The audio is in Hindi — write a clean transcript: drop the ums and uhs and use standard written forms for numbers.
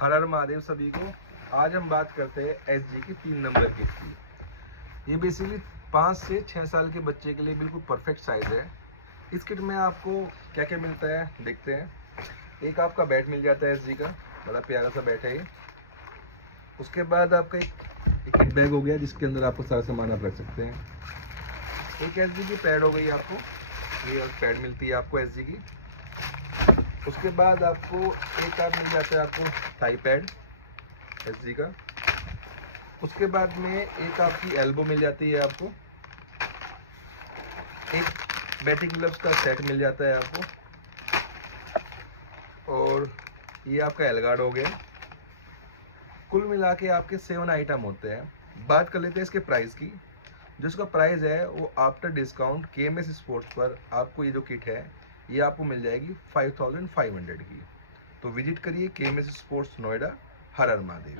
हर हर महादेव सभी को। आज हम बात करते हैं एसजी की 3 नंबर किट की। ये बेसिकली 5 से 6 साल के बच्चे के लिए बिल्कुल परफेक्ट साइज है। इस किट में आपको क्या क्या मिलता है देखते हैं। एक आपका बैट मिल जाता है एसजी का, बड़ा प्यारा सा बैट है ये। उसके बाद आपका एक किट बैग हो गया जिसके अंदर आपको सारा सामान आप रख सकते हैं। एक एसजी की पैड हो गई आपको, ये पैड मिलती है आपको एसजी की। उसके बाद आपको एक आप मिल जाता है आपको टाई पैड एसजी का। उसके बाद में एक आपकी एल्बो मिल जाती है आपको। एक बैटिंग ग्लव्स का सेट मिल जाता है आपको, और ये आपका एलगार्ड हो गया। कुल मिला के आपके 7 आइटम होते हैं। बात कर लेते हैं इसके प्राइस की। जो इसका प्राइस है वो आफ्टर डिस्काउंट केएमएस स्पोर्ट्स पर आपको ये जो किट है ये आपको मिल जाएगी 5500 की। तो विजिट करिए केएमएस स्पोर्ट्स नोएडा। हर हर महादेव।